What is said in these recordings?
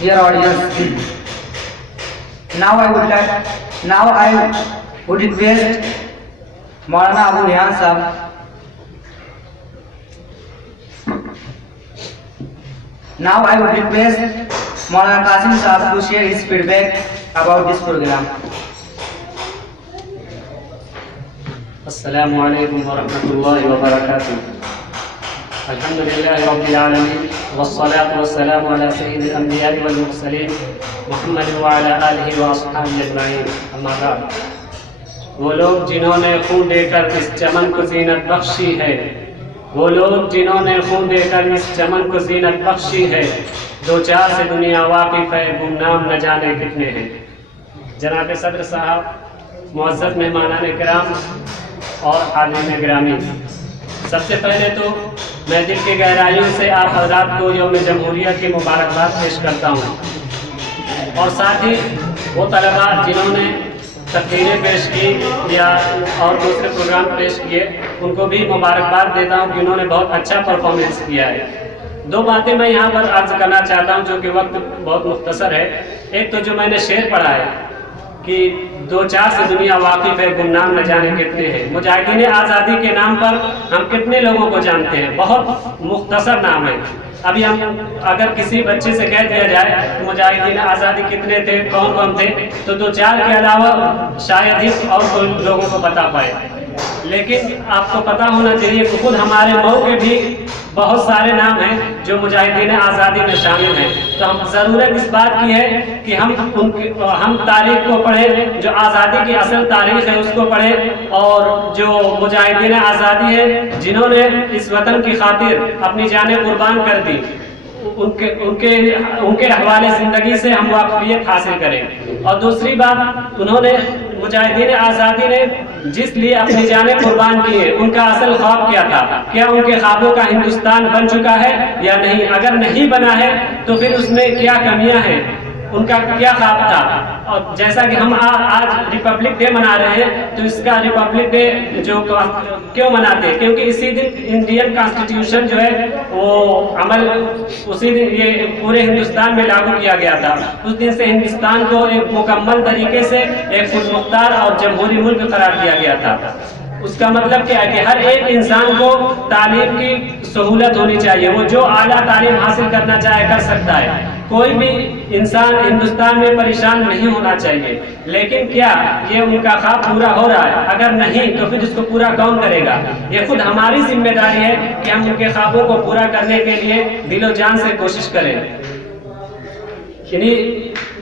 Dear audience, now I would request Maulana Abu Rehan Sahab. Now I would request Maulana Qasim Sahab to share his feedback about this program. السلام علیکم ورحمۃ اللہ وبرکاتہ. الحمد للہ رب العالمین والصلاة والسلام علی سید الانبیاء والمرسلین محمد وعلی آلہ واصحابہ اجمعین. اما بعد، وہ لوگ جنہوں نے خون دے کر اس چمن کو زینت بخشی ہے، وہ لوگ جنہوں نے خون دے کر اس چمن کو زینت بخشی ہے، دو چار سے دنیا واقف ہے، گمنام نہ جانے کتنے ہیں. جناب صدر صاحب، معزز مہمانان کرام اور حاضرین گرامی، سب سے پہلے تو میں دل کی گہرائیوں سے آپ حضرات کو یوم جمہوریہ کی مبارکباد پیش کرتا ہوں، اور ساتھ ہی وہ طلباء جنہوں نے تقریریں پیش کی یا اور دوسرے پروگرام پیش کیے، ان کو بھی مبارکباد دیتا ہوں کہ انہوں نے بہت اچھا پرفارمنس کیا ہے. دو باتیں میں یہاں پر عرض کرنا چاہتا ہوں جو کہ وقت بہت مختصر ہے. ایک تو جو میں نے شعر پڑھا ہے کہ دو چار سے دنیا واقف ہے، گمنام نہ جانے کتنے ہیں. مجاہدین آزادی کے نام پر ہم کتنے لوگوں کو جانتے ہیں؟ بہت مختصر نام ہے. ابھی ہم اگر کسی بچے سے کہہ دیا جائے کہ مجاہدین آزادی کتنے تھے، کون کون تھے، تو دو چار کے علاوہ شاید ہی اور کوئی لوگوں کو بتا پائے. لیکن آپ کو پتا ہونا چاہیے کہ خود ہمارے مئو کے بھی بہت سارے نام ہیں جو مجاہدین آزادی میں شامل ہیں. تو ہم ضرورت اس بات کی ہے کہ ہم تاریخ کو پڑھیں، جو آزادی کی اصل تاریخ ہے اس کو پڑھیں، اور جو مجاہدین آزادی ہیں جنہوں نے اس وطن کی خاطر اپنی جانیں قربان کر دی، ان کے حوالے زندگی سے ہم واقفیت حاصل کریں. اور دوسری بات، انہوں نے مجاہدین آزادی نے جس لیے اپنی جانیں قربان کی ہیں، ان کا اصل خواب کیا تھا؟ کیا ان کے خوابوں کا ہندوستان بن چکا ہے یا نہیں؟ اگر نہیں بنا ہے تو پھر اس میں کیا کمیاں ہیں؟ ان کا کیا خواب تھا؟ اور جیسا کہ ہم آج ریپبلک ڈے منا رہے ہیں، تو اس کا ریپبلک ڈے جو کیوں مناتے ہیں؟ کیونکہ اسی دن انڈین کانسٹیٹیوشن جو ہے وہ عمل اسی دن یہ پورے ہندوستان میں لاگو کیا گیا تھا. اس دن سے ہندوستان کو ایک مکمل طریقے سے ایک خود مختار اور جمہوری ملک قرار دیا گیا تھا. اس کا مطلب کیا ہے کہ ہر ایک انسان کو تعلیم کی سہولت ہونی چاہیے، وہ جو اعلیٰ تعلیم حاصل کرنا چاہے کر سکتا ہے. کوئی بھی انسان ہندوستان میں پریشان نہیں ہونا چاہیے. لیکن کیا یہ ان کا خواب پورا ہو رہا ہے؟ اگر نہیں تو پھر اس کو پورا کون کرے گا؟ یہ خود ہماری ذمہ داری ہے کہ ہم ان کے خوابوں کو پورا کرنے کے لیے دل و جان سے کوشش کریں. انہی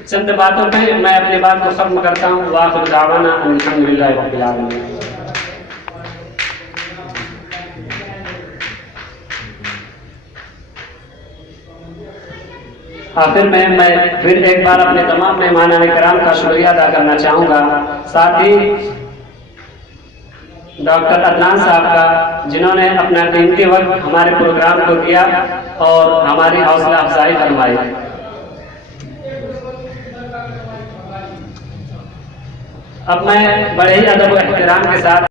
چند باتوں پہ میں اپنی بات کو ختم کرتا ہوں. وآخر دعوانا ان الحمدللہ رب العالمین. آخر میں پھر ایک بار اپنے تمام مہمانان کرام کا شکریہ ادا کرنا چاہوں گا، ساتھ ہی ڈاکٹر عدنان صاحب کا جنہوں نے اپنا قیمتی وقت ہمارے پروگرام کو دیا اور ہماری حوصلہ افزائی فرمائی. اب میں بڑے ہی ادب و احترام کے ساتھ